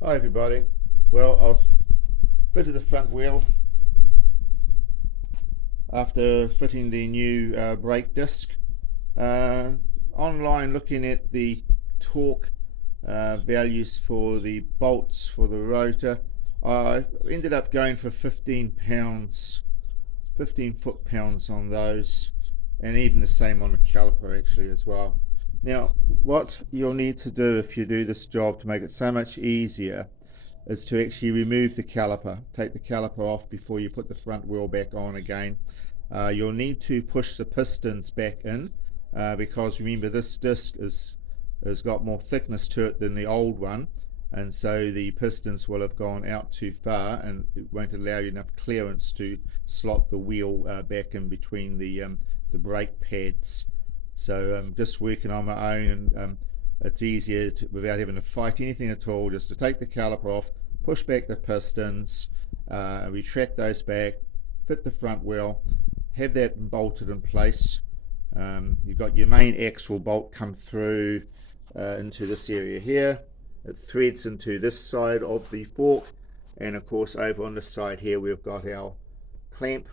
Hi everybody. Well, I've fitted the front wheel after fitting the new brake disc. Uh, Online looking at the torque values for the bolts for the rotor, I ended up going for 15 pounds, 15 foot-pounds on those, and even the same on the caliper actually as well. Now, what you'll need to do if you do this job to make it so much easier is to actually remove the caliper. Take the caliper off before you put the front wheel back on again. You'll need to push the pistons back in because remember this disc has got more thickness to it than the old one, and so the pistons will have gone out too far and it won't allow you enough clearance to slot the wheel back in between the brake pads. So I'm just working on my own, and it's easier without having to fight anything at all, just to take the caliper off, push back the pistons, retract those back, fit the front wheel, have that bolted in place. You've got your main axle bolt come through into this area here. It threads into this side of the fork, and of course over on this side here we've got our clamp.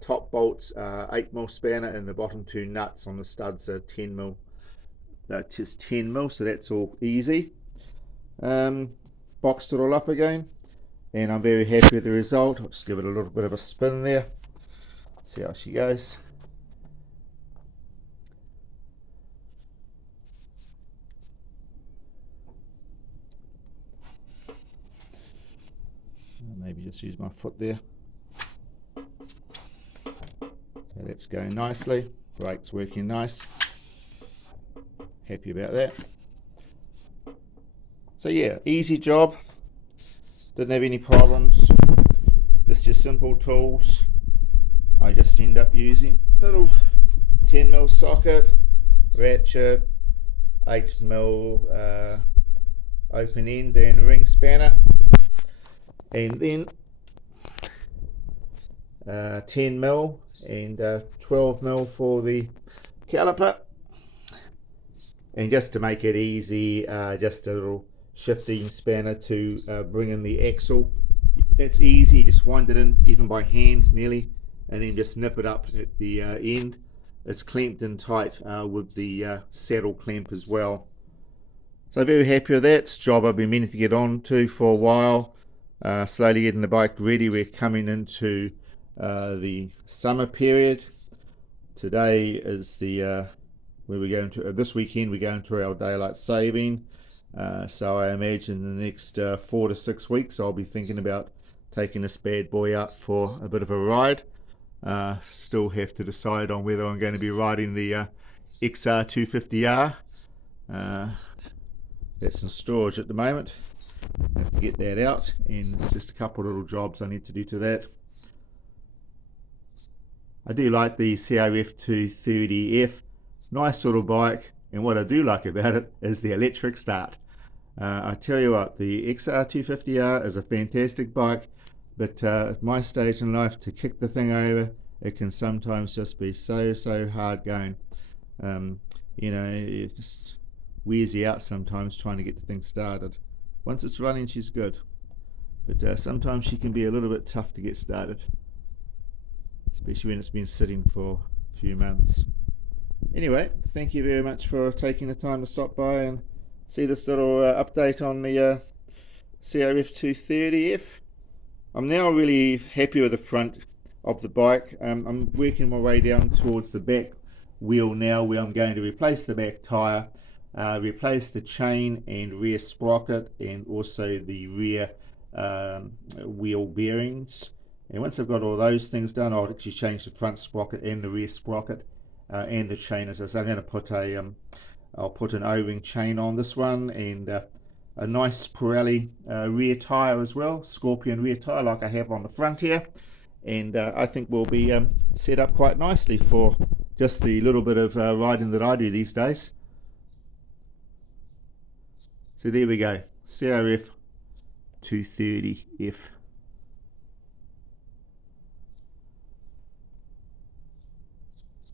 Top bolts 8mm spanner, and the bottom two nuts on the studs are 10mm. That's just 10mm, so that's all easy. Boxed it all up again, and I'm very happy with the result. I'll just give it a little bit of a spin there, see how she goes. Maybe just use my foot there. So that's going nicely. Brake's working nice. Happy about that. So yeah, easy job. Didn't have any problems. Just your simple tools. I just end up using little 10mm socket, ratchet, 8mm open end and ring spanner, and then 10mm and 12mm for the caliper. And just to make it easy, just a little shifting spanner to bring in the axle. It's easy, just wind it in even by hand nearly, and then just nip it up at the end. It's clamped in tight with the saddle clamp as well. So very happy with that. It's a job I've been meaning to get on to for a while. Slowly getting the bike ready. We're coming into the summer period. Today is the where we're going to this weekend. We're going to our daylight saving. So I imagine in the next 4 to 6 weeks I'll be thinking about taking this bad boy out for a bit of a ride. Still have to decide on whether I'm going to be riding the XR250R. That's in storage at the moment. I have to get that out, and it's just a couple of little jobs I need to do to that. I do like the CRF230F. Nice little bike, and what I do like about it is the electric start. I tell you what, the XR250R is a fantastic bike, but at my stage in life, to kick the thing over, it can sometimes just be so hard going. You know, it just wears you out sometimes trying to get the thing started. Once it's running, she's good, but sometimes she can be a little bit tough to get started, especially when it's been sitting for a few months. Anyway, thank you very much for taking the time to stop by and see this little update on the CRF230F. I'm now really happy with the front of the bike. I'm working my way down towards the back wheel now, where I'm going to replace the back tyre, replace the chain and rear sprocket, and also the rear wheel bearings. And once I've got all those things done, I'll actually change the front sprocket and the rear sprocket and the chain. As I say, I'm going to put I'll put an O-ring chain on this one, and a nice Pirelli rear tyre as well, Scorpion rear tyre like I have on the front here. And I think we'll be set up quite nicely for just the little bit of riding that I do these days. So there we go, CRF 230F.